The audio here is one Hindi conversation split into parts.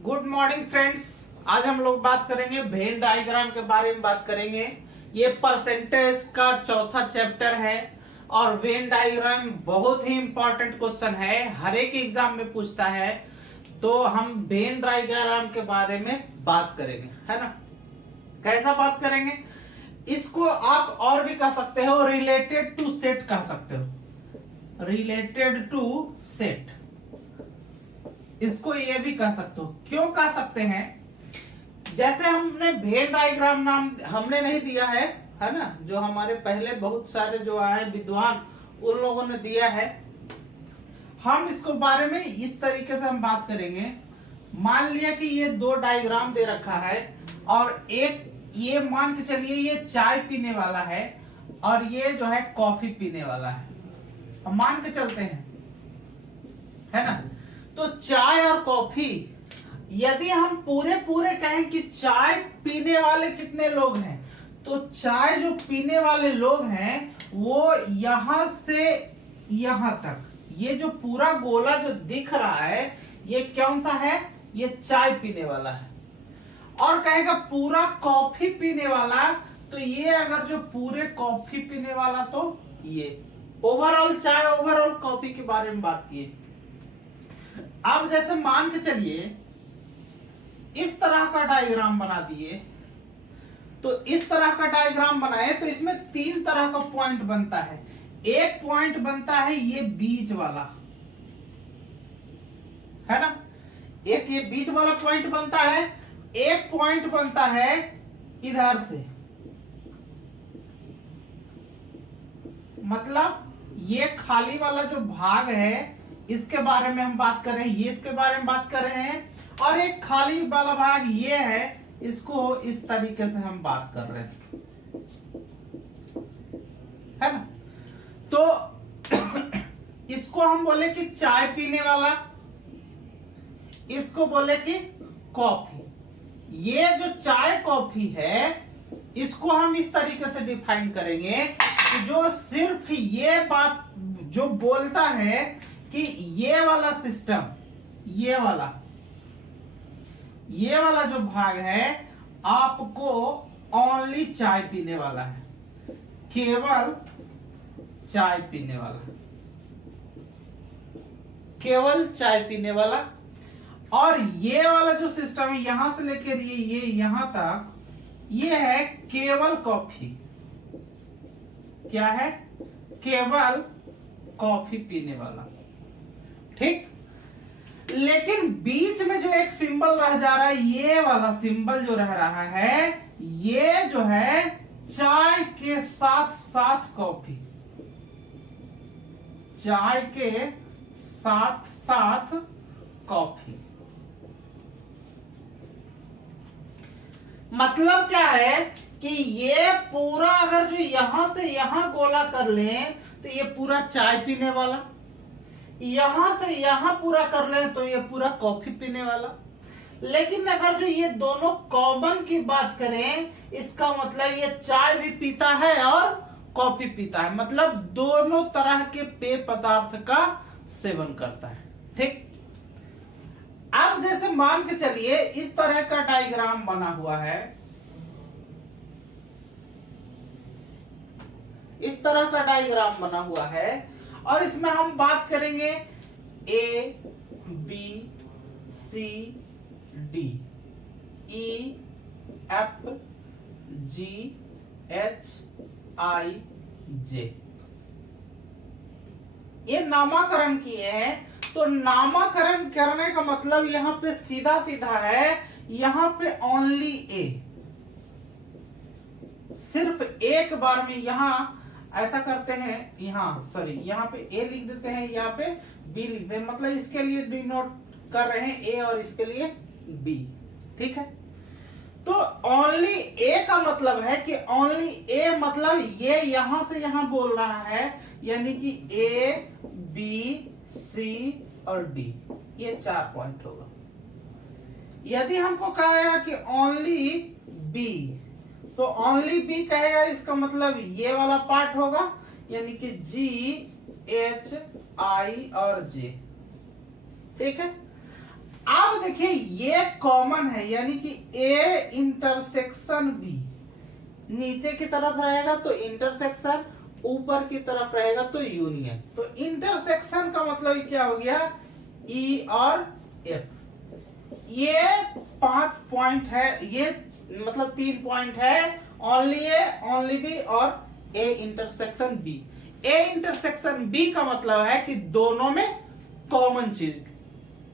Good morning friends. आज हम लोग बात करेंगे वेन डायग्राम के बारे में बात करेंगे। ये परसेंटेज का चौथा चैप्टर है और वेन डायग्राम बहुत ही इंपॉर्टेंट क्वेश्चन है, हर एक एग्जाम में पूछता है। तो हम वेन डायग्राम के बारे में बात करेंगे, है ना। कैसा बात करेंगे, इसको आप और भी कह सकते हो, रिलेटेड टू सेट कह सकते हो, रिलेटेड टू सेट, इसको ये भी कह सकते हो। क्यों कह सकते हैं, जैसे हमने वेन डायग्राम नाम हमने नहीं दिया है ना, जो हमारे पहले बहुत सारे जो आए विद्वान उन लोगों ने दिया है। हम इसको बारे में इस तरीके से हम बात करेंगे। मान लिया कि ये दो डायग्राम दे रखा है और एक ये मान के चलिए ये चाय पीने वाला है और ये जो है कॉफी पीने वाला है, हम मान के चलते हैं, है ना। तो चाय और कॉफी, यदि हम पूरे पूरे कहें कि चाय पीने वाले कितने लोग हैं, तो चाय जो पीने वाले लोग हैं वो यहां से यहां तक, ये जो पूरा गोला जो दिख रहा है ये कौन सा है, ये चाय पीने वाला है। और कहेगा पूरा कॉफी पीने वाला, तो ये अगर जो पूरे कॉफी पीने वाला, तो ये ओवरऑल चाय ओवरऑल कॉफी के बारे में बात किए। अब जैसे मान के चलिए इस तरह का डायग्राम बना दिए, तो इस तरह का डायग्राम बनाए तो इसमें तीन तरह का पॉइंट बनता है। एक पॉइंट बनता है ये बीच वाला, है ना, एक ये बीच वाला पॉइंट बनता है। एक पॉइंट बनता है इधर से, मतलब ये खाली वाला जो भाग है इसके बारे में हम बात कर रहे हैं, ये इसके बारे में बात कर रहे हैं। और एक खाली वाला भाग ये है, इसको इस तरीके से हम बात कर रहे हैं, है ना। तो इसको हम बोले कि चाय पीने वाला, इसको बोले कि कॉफी। ये जो चाय कॉफी है इसको हम इस तरीके से डिफाइन करेंगे कि जो सिर्फ ये बात जो बोलता है कि ये वाला सिस्टम, ये वाला जो भाग है आपको ओनली चाय पीने वाला है, केवल चाय पीने वाला, केवल चाय पीने वाला। और ये वाला जो सिस्टम है यहां से लेकर ये यहां तक, ये है केवल कॉफी। क्या है, केवल कॉफी पीने वाला, ठीक। लेकिन बीच में जो एक सिंबल रह जा रहा है, ये वाला सिंबल जो रह रहा है, ये जो है चाय के साथ साथ कॉफी, चाय के साथ साथ कॉफी। मतलब क्या है कि ये पूरा अगर जो यहां से यहां गोला कर लें तो ये पूरा चाय पीने वाला, यहां से यहां पूरा कर लें तो ये पूरा कॉफी पीने वाला। लेकिन अगर जो ये दोनों कॉमन की बात करें, इसका मतलब ये चाय भी पीता है और कॉफी पीता है, मतलब दोनों तरह के पेय पदार्थ का सेवन करता है, ठीक। अब जैसे मान के चलिए इस तरह का डायग्राम बना हुआ है, इस तरह का डायग्राम बना हुआ है और इसमें हम बात करेंगे A B C D E F G H I J, ये नामकरण किए हैं। तो नामकरण करने का मतलब यहां पे सीधा सीधा है, यहां पे ओनली ए, सिर्फ एक बार में यहां ऐसा करते हैं, यहाँ पे ए लिख देते हैं, यहाँ पे बी लिख देते हैं, मतलब इसके लिए डिनोट कर रहे हैं ए और इसके लिए बी, ठीक है। तो ओनली ए का मतलब है कि ओनली ए मतलब ये यहां से यहां बोल रहा है, यानी कि ए बी सी और डी, ये 4 पॉइंट होगा। यदि हमको कहेगा कि ओनली बी, तो ओनली बी कहेगा, इसका मतलब ये वाला पार्ट होगा, यानी कि जी एच आई और जे, ठीक है। अब देखिए ये कॉमन है, यानी कि ए इंटरसेक्शन बी नीचे की तरफ रहेगा तो इंटरसेक्शन, ऊपर की तरफ रहेगा तो यूनियन। तो इंटरसेक्शन का मतलब क्या हो गया, ई और एफ। ये 5 पॉइंट है, ये मतलब 3 पॉइंट है, ओनली ए, ओनली बी और A intersection B. A intersection B का मतलब है कि दोनों में कॉमन चीज,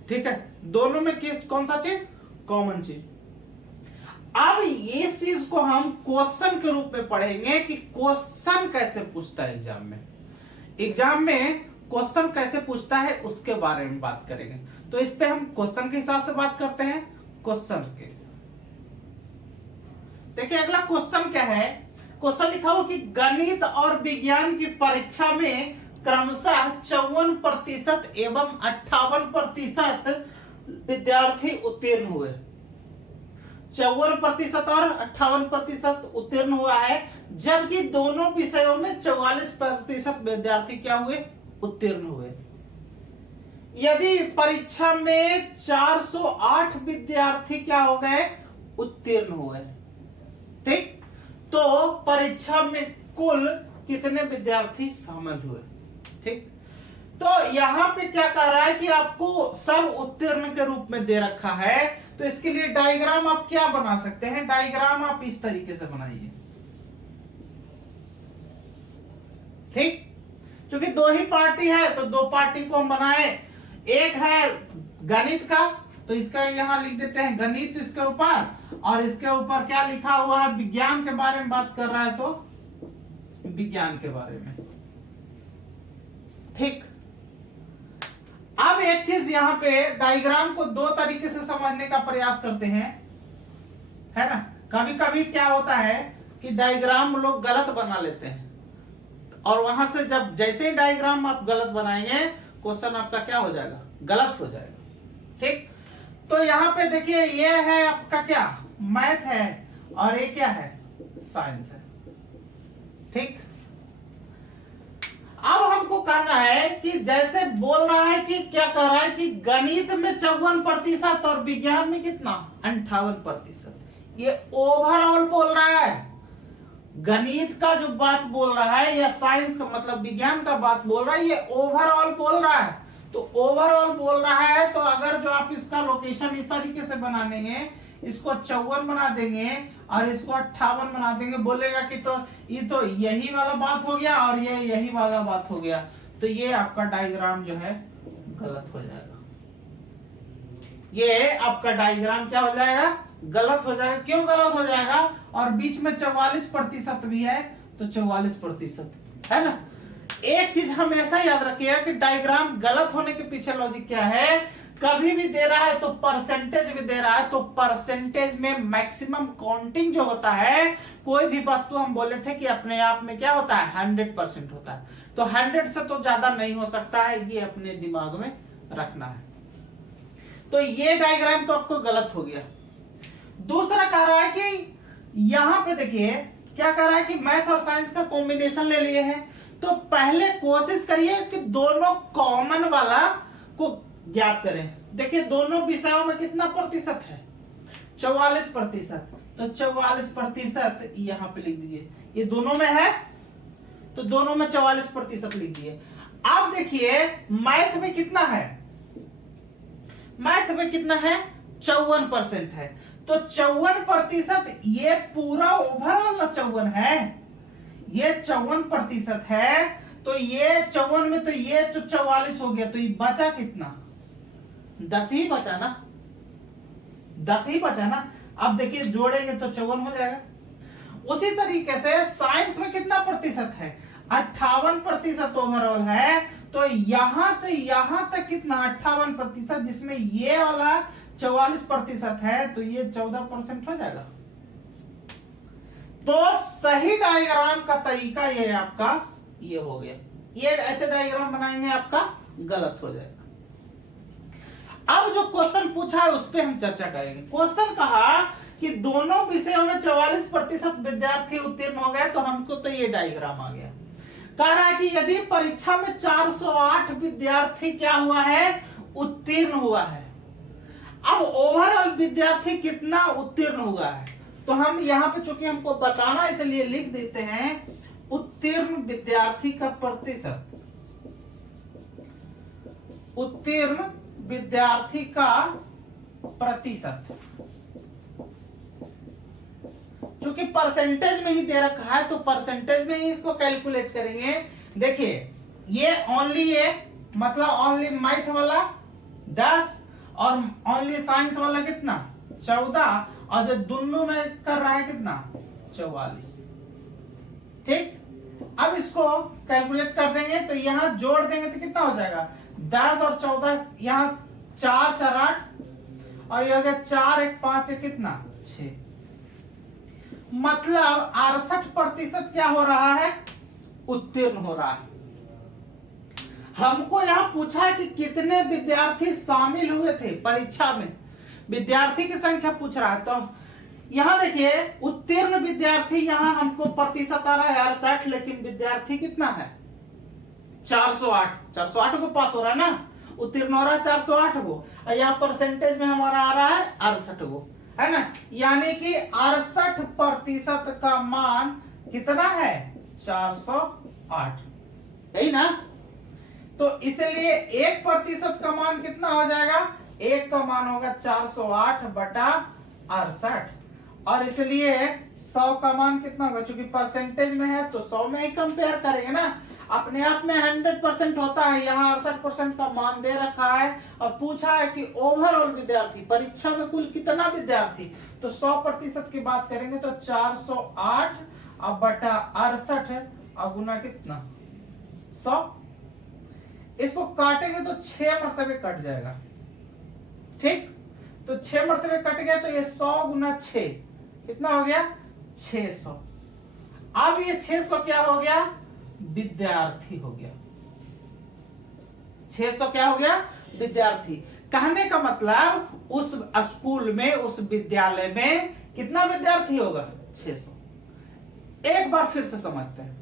ठीक है, दोनों में किस कौन सा चीज, कॉमन चीज। अब ये चीज को हम क्वेश्चन के रूप में पढ़ेंगे कि क्वेश्चन कैसे पूछता है एग्जाम में। एग्जाम में क्वेश्चन कैसे पूछता है उसके बारे में बात करेंगे। तो इस पे हम क्वेश्चन के हिसाब से बात करते हैं, क्वेश्चन के। देखिए अगला क्वेश्चन क्या है, क्वेश्चन लिखा हो कि गणित और विज्ञान की परीक्षा में क्रमशः 54% एवं 58% विद्यार्थी उत्तीर्ण हुए। 54% और 58% उत्तीर्ण हुआ है, जबकि दोनों विषयों में 44% विद्यार्थी क्या हुए, उत्तीर्ण हुए। यदि परीक्षा में 408 विद्यार्थी क्या हो गए, उत्तीर्ण हुए, ठीक, तो परीक्षा में कुल कितने विद्यार्थी शामिल हुए, ठीक। तो यहां पे क्या कह रहा है कि आपको सब उत्तीर्ण के रूप में दे रखा है, तो इसके लिए डायग्राम आप क्या बना सकते हैं, डायग्राम आप इस तरीके से बनाइए, ठीक। क्योंकि दो ही पार्टी है तो दो पार्टी को हम बनाए, एक है गणित का, तो इसका यहां लिख देते हैं गणित इसके ऊपर, और इसके ऊपर क्या लिखा हुआ है, विज्ञान के बारे में बात कर रहा है तो विज्ञान के बारे में, ठीक। अब एक चीज यहां पे डायग्राम को दो तरीके से समझने का प्रयास करते हैं, है ना। कभी कभी क्या होता है कि डायग्राम लोग गलत बना लेते हैं, और वहां से जब जैसे ही डायग्राम आप गलत बनाएंगे क्वेश्चन आपका क्या हो जाएगा, गलत हो जाएगा, ठीक। तो यहां पे देखिए ये है आपका क्या, मैथ है, और ये क्या है, साइंस है, ठीक। अब हमको कहना है कि जैसे बोल रहा है कि क्या कह रहा है कि गणित में 54% और विज्ञान में कितना, 58%। ये ओवरऑल बोल रहा है, गणित का जो बात बोल रहा है या साइंस का मतलब विज्ञान का बात बोल रहा है, ये ओवरऑल बोल रहा है। तो ओवरऑल बोल रहा है, तो अगर जो आप इसका लोकेशन इस तरीके से बना देंगे, इसको 54 बना देंगे और इसको 58 बना देंगे, बोलेगा कि तो ये तो यही वाला बात हो गया और ये यही वाला बात हो गया, तो ये आपका डायग्राम जो है गलत हो जाएगा। ये आपका डायग्राम क्या हो जाएगा, गलत हो जाएगा। क्यों गलत हो जाएगा, और बीच में 44% भी है, तो 44% है ना। एक चीज हमेशा याद रखिएगा कि डायग्राम गलत होने के पीछे लॉजिक क्या है, कभी भी दे रहा है तो परसेंटेज भी दे रहा है, तो परसेंटेज में मैक्सिमम काउंटिंग जो होता है, कोई भी वस्तु हम बोले थे कि अपने आप में क्या होता है, 100% होता है, तो 100 से तो ज्यादा नहीं हो सकता है, ये अपने दिमाग में रखना है। तो ये डायग्राम तो आपको गलत हो गया। दूसरा कह रहा है कि यहां पे देखिए क्या कह रहा है कि मैथ और साइंस का कॉम्बिनेशन ले लिए हैं, तो पहले कोशिश करिए कि दोनों कॉमन वाला को ज्ञात करें। देखिए दोनों विषयों में कितना प्रतिशत है, 44%, तो 44% यहां पे लिख दीजिए, ये दोनों में है तो दोनों में 44% लिख दिए। अब देखिए मैथ में कितना है, मैथ में कितना है, 54% है, तो 54% ये पूरा ओवरऑल ना 54 है, ये 54% है, तो ये 54 में तो ये तो 44 हो गया, तो ये बचा कितना, 10 ही बचा ना, 10 ही बचा ना। अब देखिए जोड़ेंगे तो 54 हो जाएगा। उसी तरीके से साइंस में कितना प्रतिशत है, 58% ओवरऑल है, तो यहां से यहां तक कितना, 58%, जिसमें ये वाला 44% है, तो ये 14% हो जाएगा। तो सही डायग्राम का तरीका ये आपका ये हो गया, ये ऐसे डायग्राम बनाएंगे आपका गलत हो जाएगा। अब जो क्वेश्चन पूछा है उस पे हम चर्चा करेंगे। क्वेश्चन कहा कि दोनों विषयों में 44% विद्यार्थी उत्तीर्ण हो गए, तो हमको तो ये डायग्राम आ गया। कह रहा है कि यदि परीक्षा में 408 विद्यार्थी क्या हुआ है, उत्तीर्ण हुआ है। अब ओवरऑल विद्यार्थी कितना उत्तीर्ण हुआ है, तो हम यहाँ पे चूंकि हमको बताना इसलिए लिख देते हैं उत्तीर्ण विद्यार्थी का प्रतिशत, उत्तीर्ण विद्यार्थी का प्रतिशत। क्योंकि परसेंटेज में ही दे रखा है तो परसेंटेज में ही इसको कैलकुलेट करेंगे। देखिए ये ओनली मतलब ओनली मैथ वाला 10 और ओनली साइंस वाला कितना 14, और जो दोनों में कर रहा है कितना 44। ठीक, अब इसको कैलकुलेट कर देंगे तो यहां जोड़ देंगे तो कितना हो जाएगा 10 और 14, यहां 4 4 8 और ये हो गया 4 1 5 कितना 6। मतलब 68% क्या हो रहा है उत्तीर्ण हो रहा है। हमको यहां पूछा है कि कितने विद्यार्थी शामिल हुए थे परीक्षा में, विद्यार्थी की संख्या पूछ रहा है। तो यहां देखिए उत्तीर्ण विद्यार्थी यहां हमको प्रतिशत आ रहा है 68, लेकिन विद्यार्थी कितना है 408। 408 को पास हो रहा है ना, उत्तीर्ण हो रहा है 408 को, और यहाँ परसेंटेज में हमारा आ रहा है 68 को, है ना। यानी कि 68% का मान कितना है 408, यही ना। तो इसलिए 1% का मान कितना हो जाएगा, 1 का मान होगा 408 बटा 68, और इसलिए 100 का मान कितना होगा, क्योंकि परसेंटेज में है तो 100 में ही कंपेयर करेंगे ना। अपने आप में 100% होता है, यहाँ 68% का मान दे रखा है और पूछा है कि ओवरऑल विद्यार्थी परीक्षा में कुल कितना विद्यार्थी, तो 100% की बात करेंगे तो 408 अब बटा 68 और गुना कितना 100। इसको काटेंगे तो 6 मरतबे कट जाएगा। ठीक, तो 6 मरतबे कट गया तो ये 100 गुना 6 कितना हो गया 600। अब ये 600 क्या हो गया विद्यार्थी हो गया, 600 क्या हो गया विद्यार्थी। कहने का मतलब उस स्कूल में उस विद्यालय में कितना विद्यार्थी होगा 600। एक बार फिर से समझते हैं,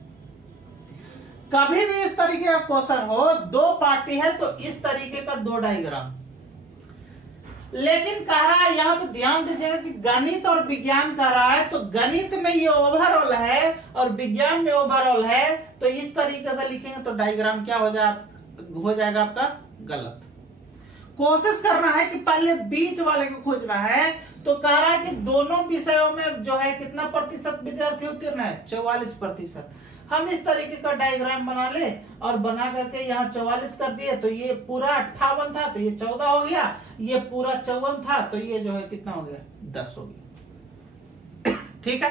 कभी भी इस तरीके का क्वेश्चन हो, 2 पार्टी है तो इस तरीके का 2 डायग्राम, लेकिन कह रहा है यहां पे ध्यान दीजिएगा कि गणित और विज्ञान कर रहा है, तो गणित में ये ओवरऑल है और विज्ञान में ओवरऑल है, तो इस तरीके से लिखेंगे तो डायग्राम क्या हो जाएगा आपका गलत। कोशिश करना है कि पहले बीच वाले को खोजना है, तो कह रहा है कि दोनों विषयों में जो है कितना प्रतिशत विद्यार्थी उत्तीर्ण है 44%। हम इस तरीके का डायग्राम बना ले और बना करके यहाँ 44 कर दिए, तो ये पूरा 58 था तो ये 14 हो गया, ये पूरा 54 था तो ये जो है कितना हो गया 10 हो गया। ठीक है,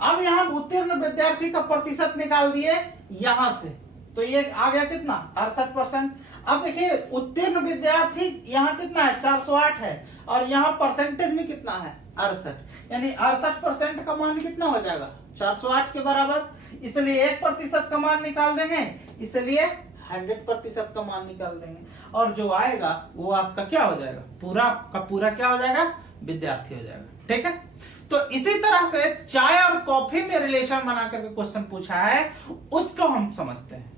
अब यहाँ उत्तीर्ण विद्यार्थी का प्रतिशत निकाल दिए यहां से, तो ये आ गया कितना 68%। अब देखिए उत्तीर्ण विद्यार्थी यहाँ कितना है 408 है, और यहाँ परसेंटेज में कितना है 68, यानी 68% का मान कितना हो जाएगा 408 के बराबर, इसलिए 1% का मान निकाल देंगे, इसलिए 100% का मान निकाल देंगे, और जो आएगा वो आपका क्या हो जाएगा पूरा का पूरा क्या हो जाएगा विद्यार्थी हो जाएगा। ठीक है, तो इसी तरह से चाय और कॉफी में रिलेशन बना करके क्वेश्चन पूछा है, उसको हम समझते हैं।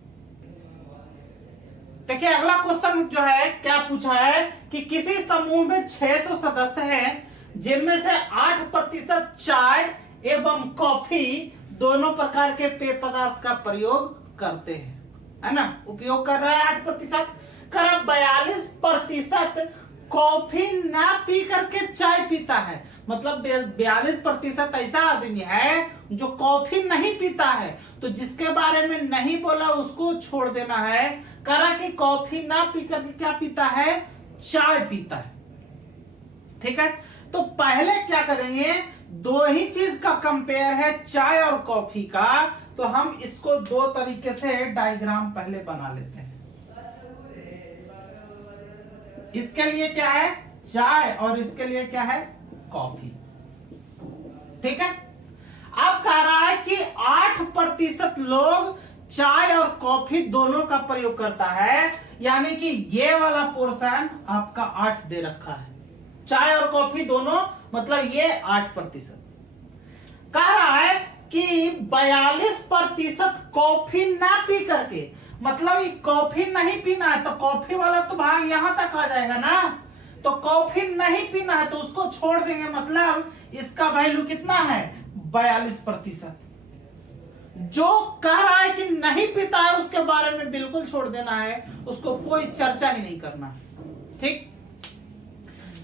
देखिए अगला क्वेश्चन जो है क्या पूछा है कि किसी समूह में 600 सदस्य हैं, जिनमें से 8% चाय एवं कॉफी दोनों प्रकार के पेय पदार्थ का प्रयोग करते हैं, है ना, उपयोग कर रहा है 8%। कर 42% कॉफी ना पी करके चाय पीता है, मतलब 42% ऐसा आदमी है जो कॉफी नहीं पीता है, तो जिसके बारे में नहीं बोला उसको छोड़ देना है। करा कि कॉफी ना पी करके क्या पीता है चाय पीता है। ठीक है, तो पहले क्या करेंगे, 2 ही चीज का कंपेयर है चाय और कॉफी का, तो हम इसको 2 तरीके से डायग्राम पहले बना लेते हैं। इसके लिए क्या है चाय और इसके लिए क्या है कॉफी। ठीक है, अब कह रहा है कि 8% लोग चाय और कॉफी दोनों का प्रयोग करता है, यानी कि ये वाला पोर्शन आपका 8 दे रखा है, चाय और कॉफी दोनों, मतलब ये 8%। कह रहा है कि 42% कॉफी ना पी करके, मतलब ये कॉफी नहीं पीना है, तो कॉफी वाला तो भाग यहां तक आ जाएगा ना, तो कॉफी नहीं पीना है तो उसको छोड़ देंगे, मतलब इसका वैल्यू कितना है 42%। जो कह रहा है कि नहीं पीता है उसके बारे में बिल्कुल छोड़ देना है, उसको कोई चर्चा ही नहीं करना, ठीक।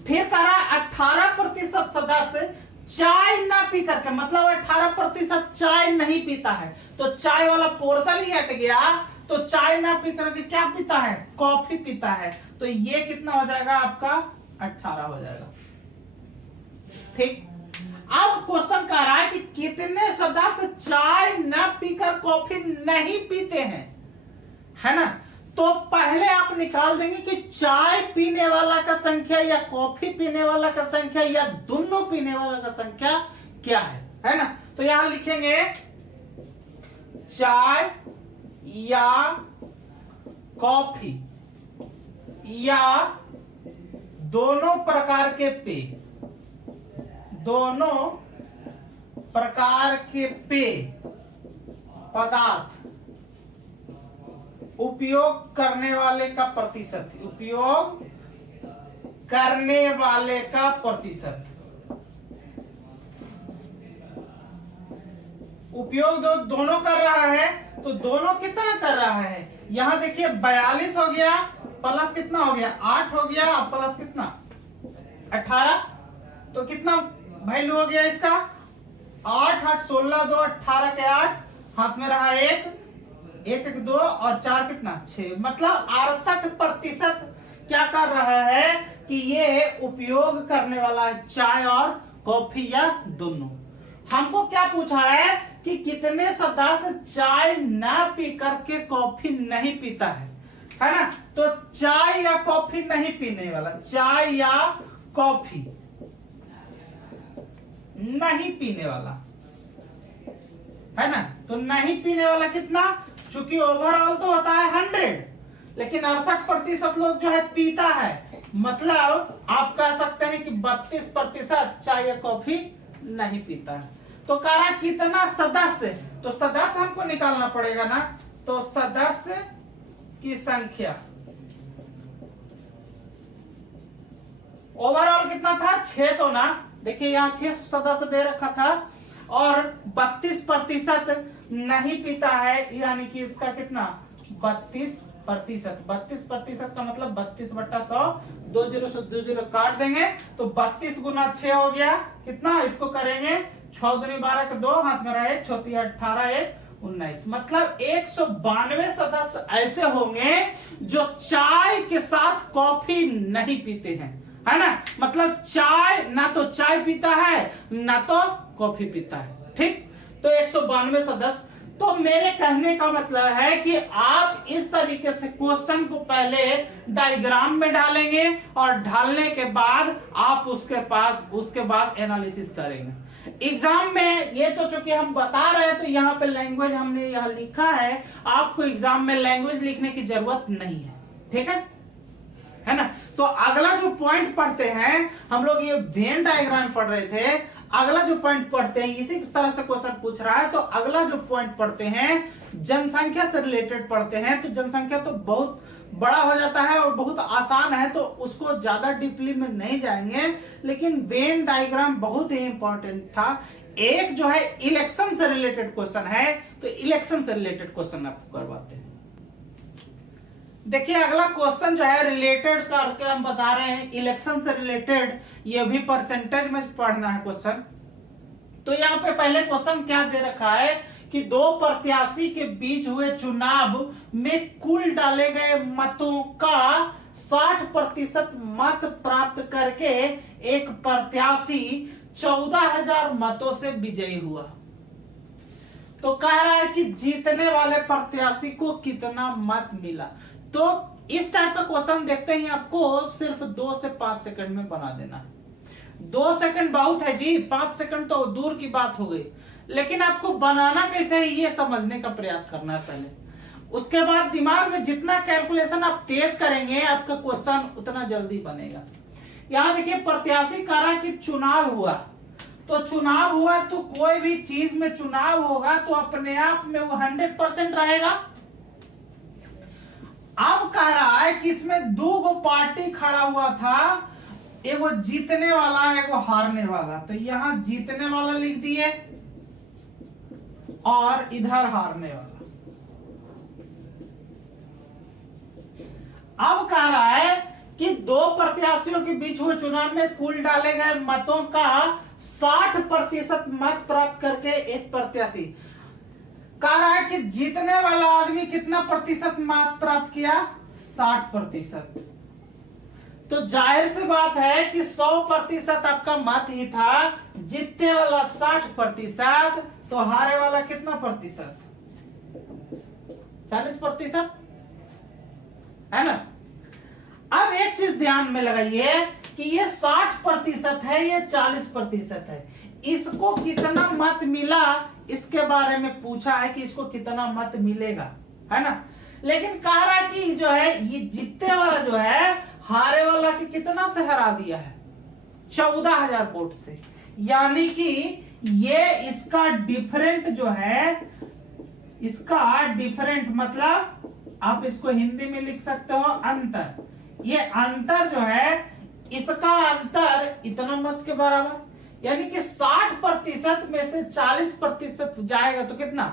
फिर कह रहा है 18% सदस्य चाय ना पी करके, मतलब 18% चाय नहीं पीता है, तो चाय वाला पोर्शन ही हट गया, तो चाय ना पी करके क्या पीता है, कॉफी पीता है, तो ये कितना हो जाएगा आपका 18 हो जाएगा, ठीक। अब क्वेश्चन कह रहा है कि कितने सदस्य चाय न पीकर कॉफी नहीं पीते हैं, है ना। तो पहले आप निकाल देंगे कि चाय पीने वाला का संख्या या कॉफी पीने वाला का संख्या या दोनों पीने वाला का संख्या क्या है ना। तो यहां लिखेंगे चाय या कॉफी या दोनों प्रकार के पेय, दोनों प्रकार के पेय पदार्थ उपयोग करने वाले का प्रतिशत, उपयोग करने वाले का प्रतिशत, उपयोग दोनों कर रहा है, तो दोनों कितना कर रहा है, यहां देखिए 42 हो गया प्लस कितना हो गया 8 हो गया प्लस कितना 18, तो कितना वैल्यू हो गया इसका 8 8 16 2 18 के 8, हाथ में रहा 1 1 2 और 4 कितना 6, मतलब 68% क्या कर रहा है कि ये उपयोग करने वाला है चाय और कॉफी या दोनों। हमको क्या पूछा है कि कितने सदस्य चाय ना पी करके कॉफी नहीं पीता है ना। तो चाय या कॉफी नहीं पीने वाला, चाय या कॉफी नहीं पीने वाला, है ना। तो नहीं पीने वाला कितना, चूंकि ओवरऑल तो होता है 100, लेकिन 68% लोग जो है पीता है, मतलब आप कह सकते हैं कि 32% चाय या कॉफी नहीं पीता है। तो कह रहा कितना सदस्य, तो सदस्य हमको निकालना पड़ेगा ना, तो सदस्य की संख्या ओवरऑल कितना था 600 ना, देखिए यहाँ 600 सदस्य दे रखा था और 32% नहीं पीता है, यानी कि इसका कितना 32%, 32% का मतलब 32/100, 2 0 से 2 0 काट देंगे तो 32 गुना 6 हो गया, कितना इसको करेंगे 6 दूनी 12 के 2, हाथ में रहे 6 18 1 19, मतलब 192 सदस्य ऐसे होंगे जो चाय के साथ कॉफी नहीं पीते हैं, है ना। मतलब चाय ना तो चाय पीता है ना तो कॉफी पीता है, ठीक। तो 192 सदस्य। तो मेरे कहने का मतलब है कि आप इस तरीके से क्वेश्चन को पहले डायग्राम में डालेंगे और डालने के बाद आप उसके बाद एनालिसिस करेंगे एग्जाम में। ये तो चूंकि हम बता रहे हैं तो यहाँ पे लैंग्वेज हमने यहाँ लिखा है, आपको एग्जाम में लैंग्वेज लिखने की जरूरत नहीं है, ठीक है ना। तो अगला जो पॉइंट पढ़ते हैं हम लोग, ये वेन डायग्राम पढ़ रहे थे, अगला जो पॉइंट पढ़ते हैं इसी तरह से क्वेश्चन पूछ रहा है, तो अगला जो पॉइंट पढ़ते हैं जनसंख्या से रिलेटेड पढ़ते हैं। तो जनसंख्या तो बहुत बड़ा हो जाता है और बहुत आसान है, तो उसको ज्यादा डीपली में नहीं जाएंगे, लेकिन वेन डायग्राम बहुत ही इंपॉर्टेंट था। एक जो है इलेक्शन से रिलेटेड क्वेश्चन है, तो इलेक्शन से रिलेटेड क्वेश्चन आपको करवाते हैं। देखिए अगला क्वेश्चन जो है रिलेटेड करके हम बता रहे हैं इलेक्शन से रिलेटेड, ये भी परसेंटेज में पढ़ना है क्वेश्चन। तो यहाँ पे पहले क्वेश्चन क्या दे रखा है कि दो प्रत्याशी के बीच हुए चुनाव में कुल डाले गए मतों का 60% मत प्राप्त करके एक प्रत्याशी 14,000 मतों से विजयी हुआ। तो कह रहा है कि जीतने वाले प्रत्याशी को कितना मत मिला। तो इस टाइप का क्वेश्चन देखते ही आपको सिर्फ 2 से 5 सेकंड में बना देना है। 2 सेकंड बहुत है जी, 5 सेकंड तो दूर की बात हो गई, लेकिन आपको बनाना कैसे है ये समझने का प्रयास करना है पहले। उसके बाद दिमाग में जितना कैलकुलेशन आप तेज करेंगे आपका क्वेश्चन उतना जल्दी बनेगा। यहां देखिए प्रत्याशी कह रहा है कि चुनाव हुआ, तो चुनाव हुआ तो कोई भी चीज में चुनाव होगा तो अपने आप में वो 100% रहेगा। अब कह रहा है कि इसमें 2 पार्टी खड़ा हुआ था एगो जीतने वाला एगो हारने वाला, तो यहां जीतने वाला लिख दिए और इधर हारने वाला। अब कह रहा है कि दो प्रत्याशियों के बीच हुए चुनाव में कुल डाले गए मतों का 60% मत प्राप्त करके एक प्रत्याशी, कह रहा है कि जीतने वाला आदमी कितना प्रतिशत मत प्राप्त किया, 60%। तो जाहिर सी बात है कि 100% आपका मत ही था, जीतने वाला 60%, तो हारे वाला कितना प्रतिशत, 40%, है ना। अब एक चीज ध्यान में लगाइए कि ये 60% है, ये 40% है, इसको कितना मत मिला इसके बारे में पूछा है कि इसको कितना मत मिलेगा, है ना। लेकिन कह रहा है कि जो है ये जीतने वाला जो है हारे वाला के कितना से हरा दिया है, 14,000 वोट से, यानी कि ये इसका डिफरेंट जो है, इसका डिफरेंट मतलब आप इसको हिंदी में लिख सकते हो अंतर। ये अंतर जो है, इसका अंतर इतना मत के बराबर, यानी कि 60% में से 40% जाएगा तो कितना,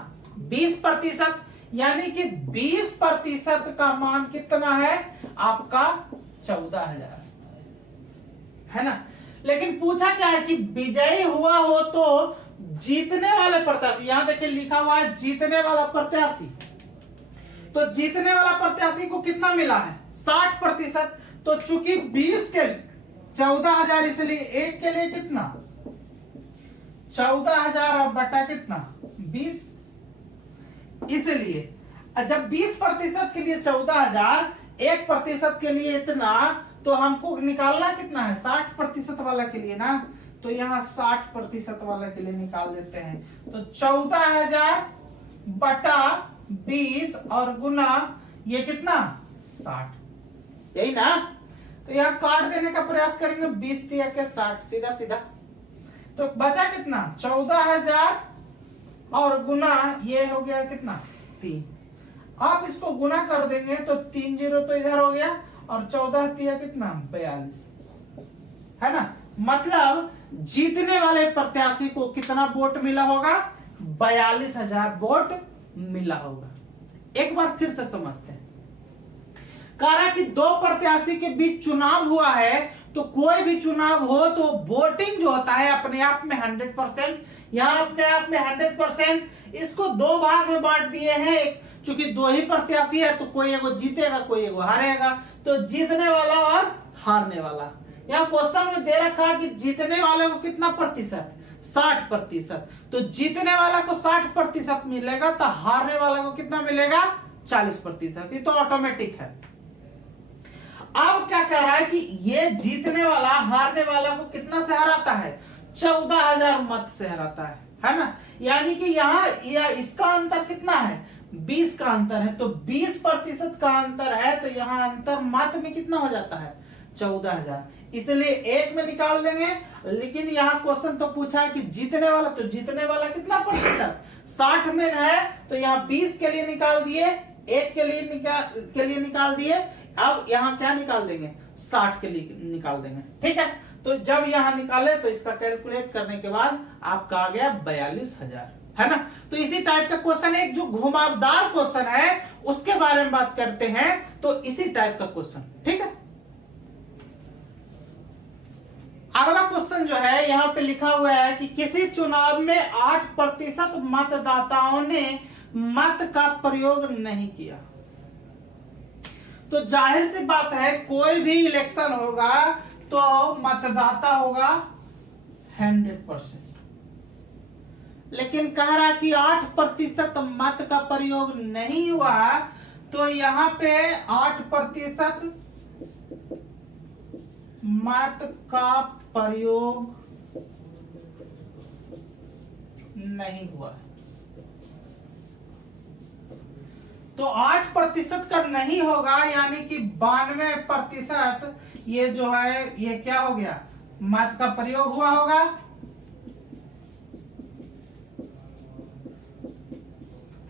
20%, यानी कि 20% का मान कितना है आपका, 14,000, है ना। लेकिन पूछा क्या है कि विजयी हुआ हो तो जीतने वाले प्रत्याशी, यहां देखिए लिखा हुआ है जीतने वाला प्रत्याशी, तो जीतने वाला प्रत्याशी को कितना मिला है, 60%। तो चूंकि 20 के 14,000, इसलिए एक के लिए कितना, 14,000 और बटा कितना, 20, इसलिए जब 20% के लिए 14,000, 1% के लिए इतना, तो हमको निकालना कितना है, 60% वाला के लिए ना, तो यहाँ 60% वाला के लिए निकाल देते हैं। तो 14,000 बटा 20 और गुना ये कितना, 60, यही ना। तो यहाँ काट देने का प्रयास करेंगे, 20 दिया के 60, सीधा सीधा, तो बचा कितना, 14,000 और गुना ये हो गया कितना, 3। आप इसको गुना कर देंगे तो 3 0 तो इधर हो गया, और 14 दिया कितना, 42, है ना। मतलब जीतने वाले प्रत्याशी को कितना वोट मिला होगा, 42,000 वोट मिला होगा। एक बार फिर से समझते हैं, कह रहा कि दो प्रत्याशी के बीच चुनाव हुआ है, तो कोई भी चुनाव हो तो वोटिंग जो होता है अपने आप में 100%, यहां अपने आप में 100%, इसको दो भाग में बांट दिए हैं। चूंकि दो ही प्रत्याशी है तो कोई एगो जीतेगा कोई एगो हारेगा, तो जीतने वाला और हारने वाला। यहाँ क्वेश्चन में दे रखा है कि जीतने वाले को कितना प्रतिशत, 60%, तो जीतने वाला को 60% मिलेगा, तो हारने वाला को कितना मिलेगा, 40%। ये तो ऑटोमेटिक है। अब क्या कह रहा है कि ये जीतने वाला हारने वाला को कितना से हराता है, 14,000 मत से हराता है ना। यानी कि यहाँ इसका अंतर कितना है, 20 का अंतर है, तो 20% का अंतर है, तो यहाँ अंतर मत में कितना हो जाता है, 14,000, इसलिए एक में निकाल देंगे। लेकिन यहाँ क्वेश्चन तो पूछा है कि जीतने वाला, तो जीतने वाला कितना प्रतिशत, 60 में है, तो यहाँ 20 के लिए निकाल दिए, एक के लिए निकाल दिए। अब यहाँ क्या निकाल देंगे, 60 के लिए निकाल देंगे, ठीक है। तो जब यहाँ निकाले तो इसका कैलकुलेट करने के बाद आपका आ गया 42,000, है ना। तो इसी टाइप का क्वेश्चन, एक जो घुमावदार क्वेश्चन है उसके बारे में बात करते हैं, तो इसी टाइप का क्वेश्चन, ठीक है। अगला क्वेश्चन जो है यहाँ पे लिखा हुआ है कि किसी चुनाव में 8% मतदाताओं ने मत का प्रयोग नहीं किया। तो जाहिर सी बात है, कोई भी इलेक्शन होगा तो मतदाता होगा 100%, लेकिन कह रहा कि 8% मत का प्रयोग नहीं हुआ, तो यहाँ पे 8% मत का प्रयोग नहीं हुआ, तो 8% का नहीं होगा, यानी कि 92% ये जो है ये क्या हो गया, मत का प्रयोग हुआ होगा,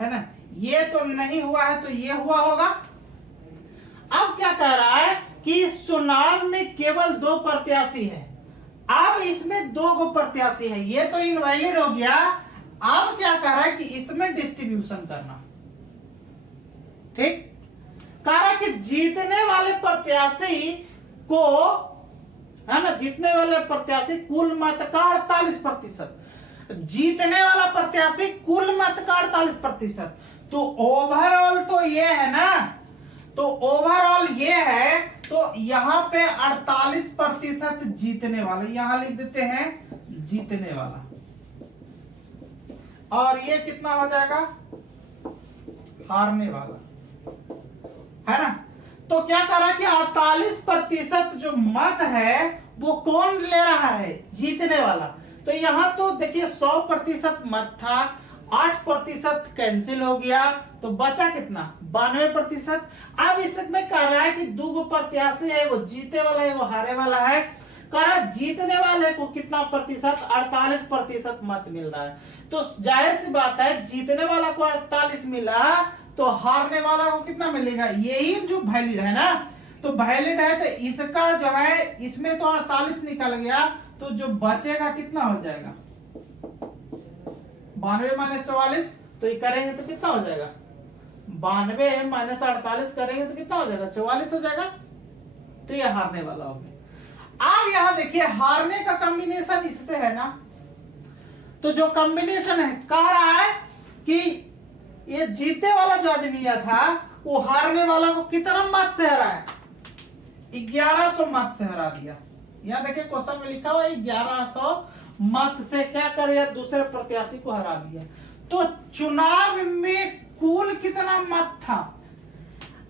है ना। ये तो नहीं हुआ है, तो ये हुआ होगा। अब क्या कह रहा है कि इस चुनाव में केवल 2 प्रत्याशी है। अब इसमें 2 प्रत्याशी है, ये तो इनवैलिड हो गया। अब क्या कह रहा है कि इसमें डिस्ट्रीब्यूशन करना। ठीक, कह रहा है कि जीतने वाले प्रत्याशी को, है ना, जीतने वाले प्रत्याशी कुल मत का 48%, जीतने वाला प्रत्याशी कुल मत का 48%। तो ओवरऑल तो ये है ना, तो ओवरऑल ये है, तो यहां पे 48% जीतने वाला, यहां लिख देते हैं जीतने वाला, और ये कितना हो जाएगा, हारने वाला, है ना। तो क्या कर रहा है कि 48% जो मत है वो कौन ले रहा है, जीतने वाला। तो यहां तो देखिए 100% मत था, 8% कैंसिल हो गया, तो बचा कितना, 92%। अब इसमें कह रहा है कि 2 प्रत्याशी है, वो जीते वाला है, वो हारे वाला है। कह रहा है जीतने वाले को कितना प्रतिशत, 48% मत मिल रहा है। तो जाहिर सी बात है, जीतने वाला को 48 मिला, तो हारने वाला को कितना मिलेगा, यही जो वैलिड है ना, तो वैलिड है, तो इसका जो है, इसमें तो 48 निकल गया, तो जो बचेगा कितना हो जाएगा, 92 - 44। तो ये करेंगे तो कितना हो जाएगा, 92 - 48 करेंगे तो कितना हो जाएगा, 44 हो जाएगा। तो ये हारने वाला हो गया। अब यहां देखिए हारने का कॉम्बिनेशन इससे है ना, तो जो कॉम्बिनेशन है, कह रहा है कि ये जीते वाला जो आदमी था, वो हारने वाला को कितना मत से हरा है, 1100 मत से हरा दिया। यहां देखिए क्वेश्चन में लिखा हुआ है 1100 मत से क्या करे, दूसरे प्रत्याशी को हरा दिया। तो चुनाव में कुल कितना मत था।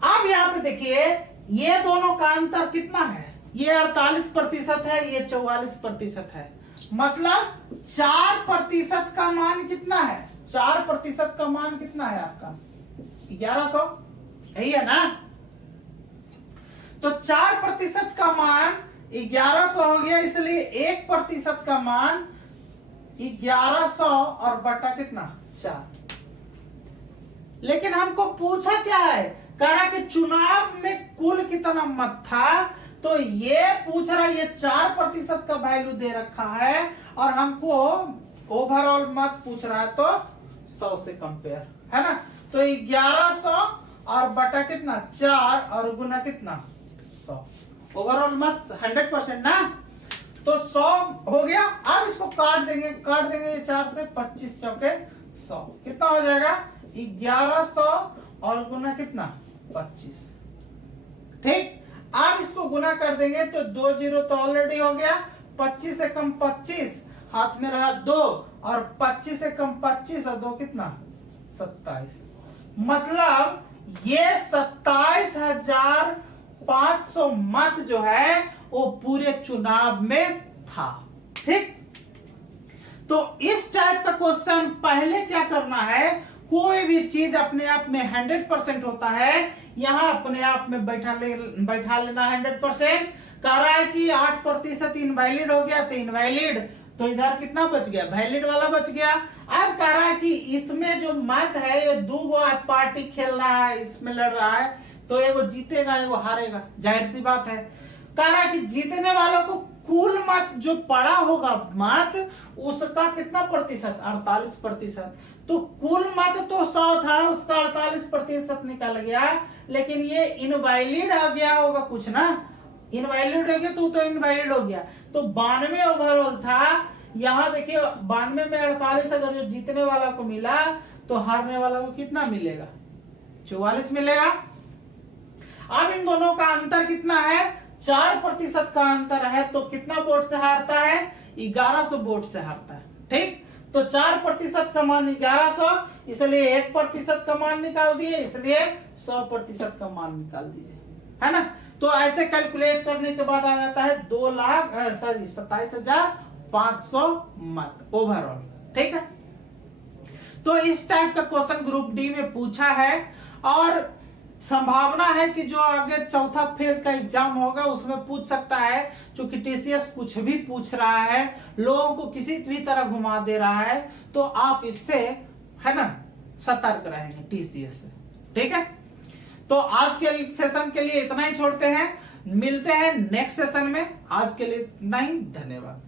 अब यहां पे देखिए ये दोनों का अंतर कितना है, ये 48% है, ये 44% है, मतलब 4% का मान कितना है, 4% का मान कितना है आपका, 1100, यही है ना। तो 4% का मान 1100 हो गया, इसलिए 1% का मान 1100 और बटा कितना, 4। लेकिन हमको पूछा क्या है, कह रहा कि चुनाव में कुल कितना मत था, तो ये पूछ रहा, ये 4% का वैल्यू दे रखा है, और हमको ओवरऑल मत पूछ रहा है, तो 100 से कंपेयर, है ना। तो 1100 और बटा कितना, 4, और गुना कितना, 100। ओवरऑल मत 100% ना, तो 100 हो गया। अब इसको काट देंगे ये 4 से, 25 चौके 100, कितना हो जाएगा, 1100 और गुना कितना, 25। ठीक, अब इसको गुना कर देंगे तो 2 0 तो ऑलरेडी हो गया, 25 से कम 25, हाथ में रहा 2, और 25 से कम 25 और 2 कितना, 27। मतलब ये 27,500 मत जो है वो पूरे चुनाव में था। ठीक, तो इस टाइप का क्वेश्चन पहले क्या करना है, कोई भी चीज अपने आप में 100% होता है, यहां अपने आप में बैठा लेना 100%। कह रहा है कि 8% इनवैलिड हो गया, तो इनवैलिड, तो इधर कितना बच गया, वैलिड वाला बच गया। अब कह रहा है कि इसमें जो मत है, ये 2 पार्टी खेल रहा है, इसमें लड़ रहा है, तो एगो जीतेगा एगो हारेगा, जाहिर सी बात है। कह रहा है कि जीतने वालों को कुल मत जो पड़ा होगा मत, उसका कितना प्रतिशत, 48%। तो कुल मत तो 100 था, उसका 48% निकल गया, लेकिन ये इनवैलिड आ गया होगा कुछ ना, इनवैलिड हो गया, तो इनवैलिड हो गया। तो 92 ओवरऑल था, यहां देखिए 92 में 48 अगर जो जीतने वाला को मिला, तो हारने वाला को कितना मिलेगा, 44 मिलेगा। अब इन दोनों का अंतर कितना है, 4% का अंतर है, तो कितना वोट से हारता है, 1100 वोट से हारता है। ठीक, तो 4% का मान 1100, इसलिए 1% का मान निकाल दिए, इसलिए 100% का मान निकाल दीजिए, है ना। तो ऐसे कैलकुलेट करने के बाद आ जाता है 27,500 मत ओवरऑल। ठीक है, तो इस टाइप का क्वेश्चन ग्रुप डी में पूछा है, और संभावना है कि जो आगे चौथा फेज का एग्जाम होगा उसमें पूछ सकता है, क्योंकि टीसीएस कुछ भी पूछ रहा है, लोगों को किसी भी तरह घुमा दे रहा है, तो आप इससे, है ना, सतर्क रहेंगे टीसीएस से। ठीक है, तो आज के सेशन के लिए इतना ही छोड़ते हैं। मिलते हैं नेक्स्ट सेशन में। आज के लिए इतना ही, धन्यवाद।